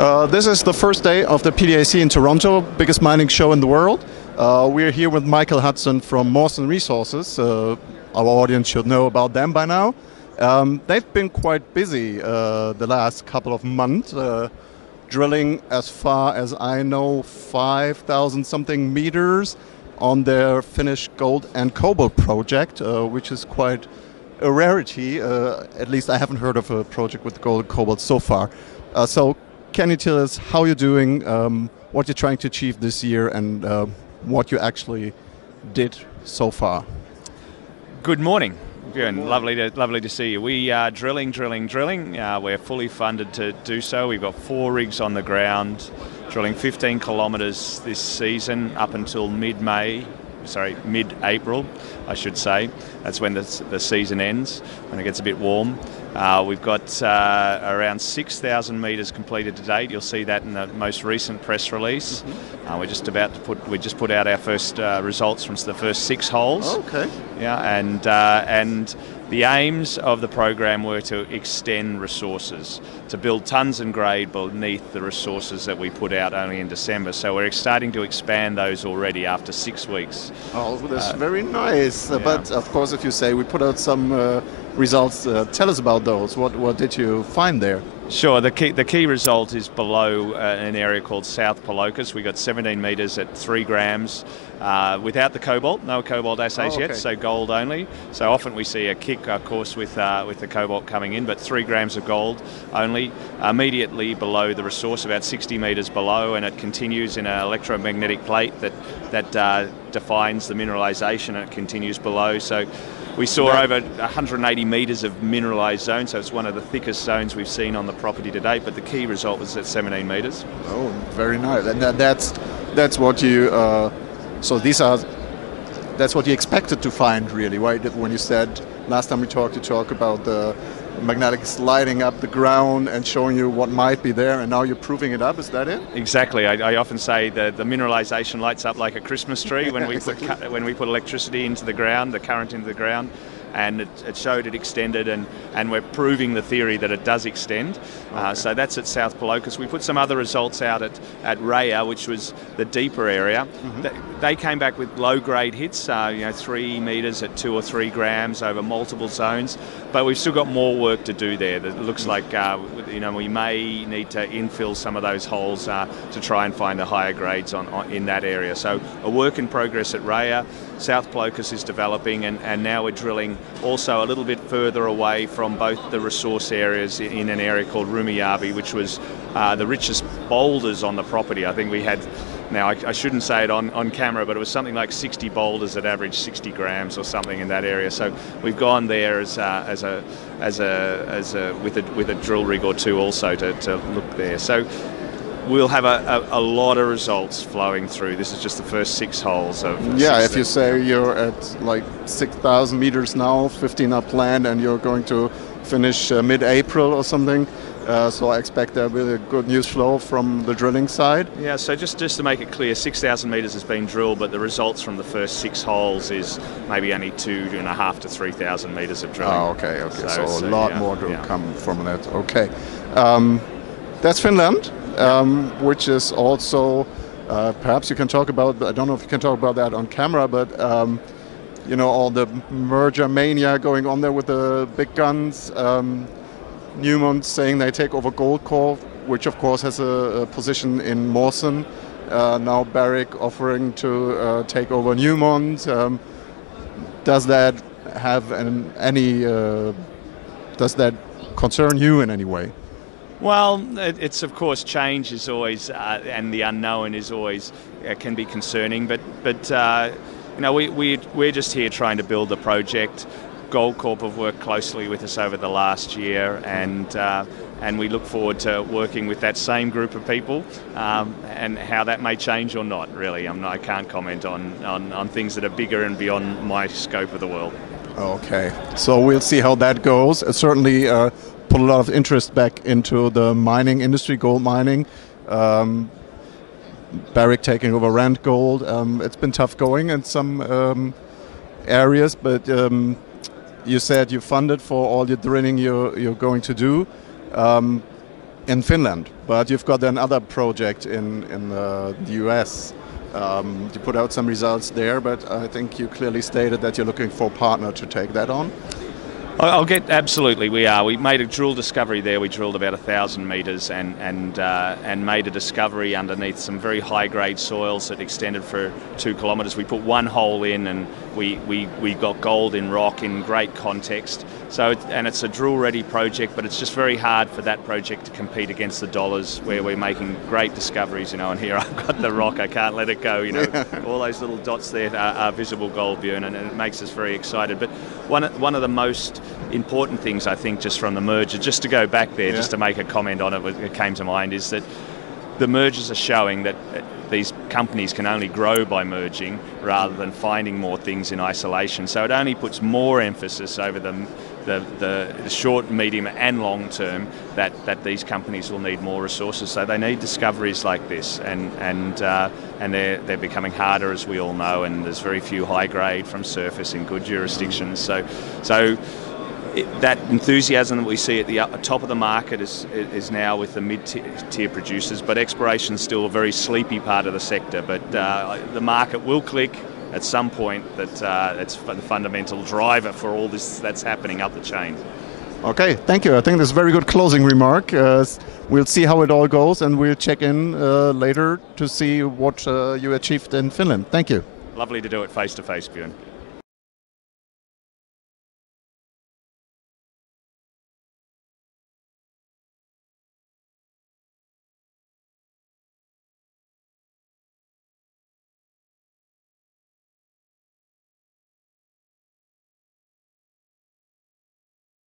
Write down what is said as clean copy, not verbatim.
This is the first day of the PDAC in Toronto, biggest mining show in the world. We're here with Michael Hudson from Mawson Resources. Our audience should know about them by now. They've been quite busy the last couple of months, drilling as far as I know 5,000 something meters on their Finnish gold and cobalt project, which is quite a rarity. At least I haven't heard of a project with gold and cobalt so far. So can you tell us how you're doing, what you're trying to achieve this year, and what you actually did so far? Good morning. Björn, lovely to see you. We are drilling. We're fully funded to do so. We've got 4 rigs on the ground, drilling 15 kilometres this season up until mid-April, I should say. That's when the season ends, when it gets a bit warm. We've got around 6,000 metres completed to date. You'll see that in the most recent press release. We're just about to put out our first results from the first 6 holes. Okay. Yeah, and the aims of the program were to extend resources, to build tons and grade beneath the resources that we put out only in December. So we're starting to expand those already after 6 weeks. Oh, that's very nice. Yeah. But of course, if you say we put out some results, tell us about those. What did you find there? Sure. The key result is below an area called South Polocus. We got 17 metres at 3 grams without the cobalt. No cobalt assays yet, so gold only. So often we see a kick, of course, with the cobalt coming in, but 3 grams of gold only. Immediately below the resource, about 60 metres below, and it continues in an electromagnetic plate that defines the mineralisation, and it continues below. So we saw over 180 metres of mineralised zone, so it's one of the thickest zones we've seen on the property to date, but the key result was at 17 metres. Oh, very nice. And that's what you, that's what you expected to find, really, right? When you said, last time we talked, you talked about the magnetics lighting up the ground and showing you what might be there, and now you're proving it up. Is that it? Exactly. I often say that the mineralisation lights up like a Christmas tree when we when we put electricity into the ground, the current into the ground, and it showed it extended, and we're proving the theory that it does extend. So that's at South Polocus. We put some other results out at Raya, which was the deeper area. They came back with low-grade hits, 3 metres at 2 or 3 grams over multiple zones, but we've still got more work to do there. It looks like we may need to infill some of those holes to try and find the higher grades in that area. So a work in progress at Raya. South Polocus is developing, and now we're drilling also a little bit further away from both the resource areas in an area called Rumijavi, which was the richest boulders on the property. I think we had, now I shouldn't say it on camera, but it was something like 60 boulders that averaged 60 grams or something in that area. So we've gone there with a drill rig or two also to look there. So we'll have a lot of results flowing through. This is just the first 6 holes of... Yeah, if you say you're at like 6,000 meters now, 15 are planned, and you're going to finish mid-April or something, so I expect there will be a good news flow from the drilling side. Yeah, so just to make it clear, 6,000 metres has been drilled, but the results from the first 6 holes is maybe only 2,500 to 3,000 metres of drilling. Oh, okay. So a lot more to come from that. Okay. That's Finland. Which is also, perhaps you can talk about, I don't know if you can talk about that on camera, but all the merger mania going on there with the big guns. Newmont saying they take over Goldcorp, which of course has a position in Mawson. Now Barrick offering to take over Newmont. Does that have does that concern you in any way? Well, it's of course change is always, and the unknown is always can be concerning. But we're just here trying to build the project. Goldcorp have worked closely with us over the last year, and we look forward to working with that same group of people. And how that may change or not, really, I can't comment on things that are bigger and beyond my scope of the world. Okay, so we'll see how that goes. Certainly. Put a lot of interest back into the mining industry, gold mining. Barrick taking over Rand Gold. It's been tough going in some areas, but you said you funded for all your drilling you're going to do. in Finland, but you've got another project in the US. You put out some results there, but I think you clearly stated that you're looking for a partner to take that on. Absolutely, we are. We made a drill discovery there. We drilled about 1,000 metres and made a discovery underneath some very high-grade soils that extended for 2 kilometres. We put one hole in and we got gold in rock in great context. So it's a drill-ready project, but it's just very hard for that project to compete against the dollars where we're making great discoveries, and here I've got the rock, I can't let it go, all those little dots there are visible gold, Björn, and it makes us very excited. But one of the most important things, I think, just from the merger, just to go back there, just to make a comment on it, it came to mind, is that the mergers are showing that these companies can only grow by merging rather than finding more things in isolation. So it only puts more emphasis over the short, medium and long term that these companies will need more resources. So they need discoveries like this, and they're becoming harder, as we all know, and there's very few high grade from surface in good jurisdictions. So that enthusiasm that we see at the top of the market is now with the mid-tier producers, but exploration is still a very sleepy part of the sector. But the market will click at some point. That's the fundamental driver for all this that's happening up the chain. Okay, thank you. I think that's a very good closing remark. We'll see how it all goes, and we'll check in later to see what you achieved in Finland. Thank you. Lovely to do it face to face, Björn.